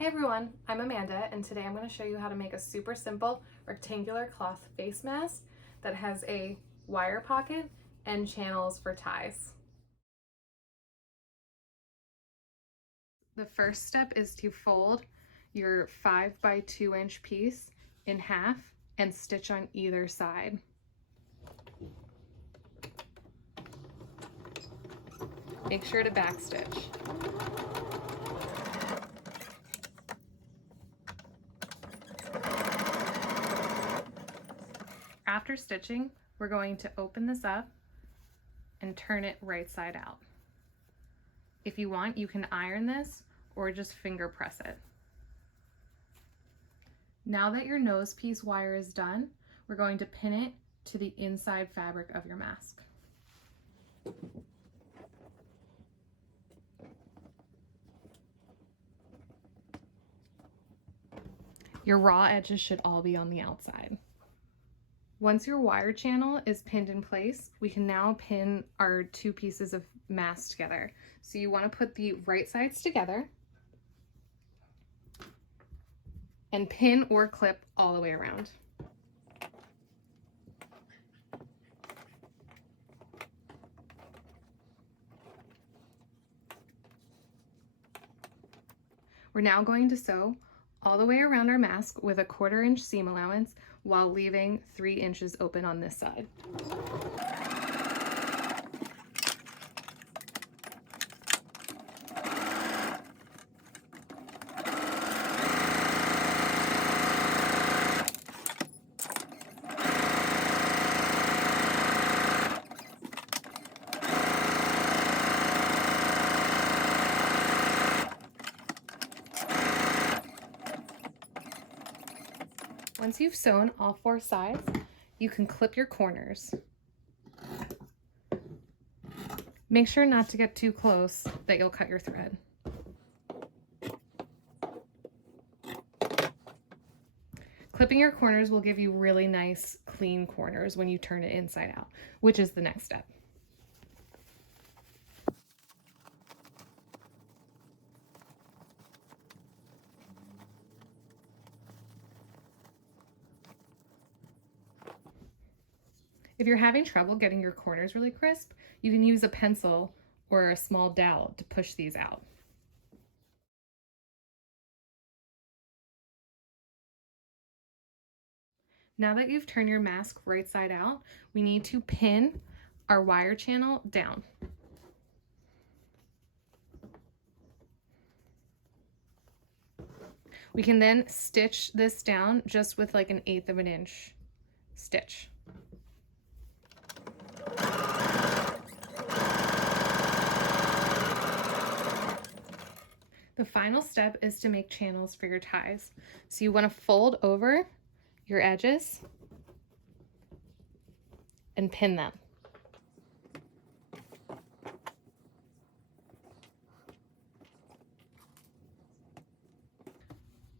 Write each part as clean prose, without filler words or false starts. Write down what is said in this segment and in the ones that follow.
Hey everyone, I'm Amanda, and today I'm going to show you how to make a super simple rectangular cloth face mask that has a wire pocket and channels for ties. The first step is to fold your 5 by 2 inch piece in half and stitch on either side. Make sure to backstitch. After stitching, we're going to open this up and turn it right side out. If you want, you can iron this or just finger press it. Now that your nose piece wire is done, we're going to pin it to the inside fabric of your mask. Your raw edges should all be on the outside. Once your wire channel is pinned in place, we can now pin our two pieces of mask together. So you want to put the right sides together and pin or clip all the way around. We're now going to sew all the way around our mask with a 1/4 inch seam allowance while leaving 3 inches open on this side. Once you've sewn all 4 sides, you can clip your corners. Make sure not to get too close that you'll cut your thread. Clipping your corners will give you really nice, clean corners when you turn it inside out, which is the next step. If you're having trouble getting your corners really crisp, you can use a pencil or a small dowel to push these out. Now that you've turned your mask right side out, we need to pin our wire channel down. We can then stitch this down just with like 1/8 of an inch stitch. The final step is to make channels for your ties. So you want to fold over your edges and pin them.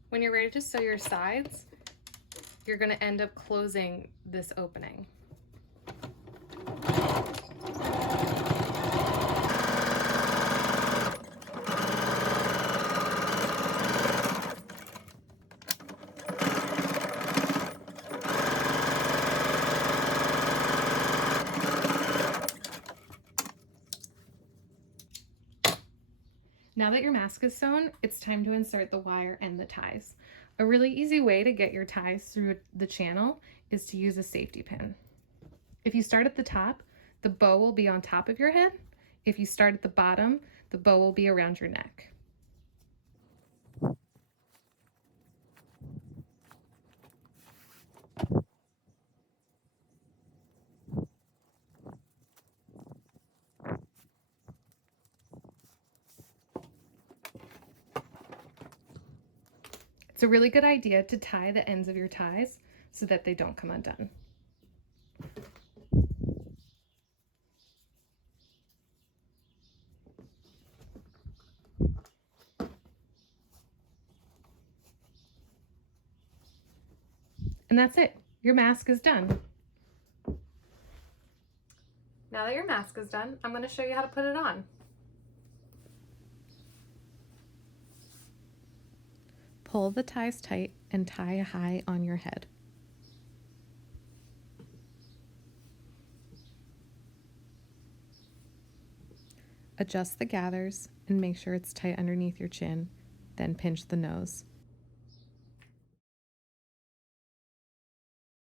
When you're ready to sew your sides, you're going to end up closing this opening. Now that your mask is sewn, it's time to insert the wire and the ties. A really easy way to get your ties through the channel is to use a safety pin. If you start at the top, the bow will be on top of your head. If you start at the bottom, the bow will be around your neck. It's a really good idea to tie the ends of your ties so that they don't come undone. And that's it. Your mask is done. Now that your mask is done, I'm going to show you how to put it on. Pull the ties tight and tie high on your head. Adjust the gathers and make sure it's tight underneath your chin, then pinch the nose.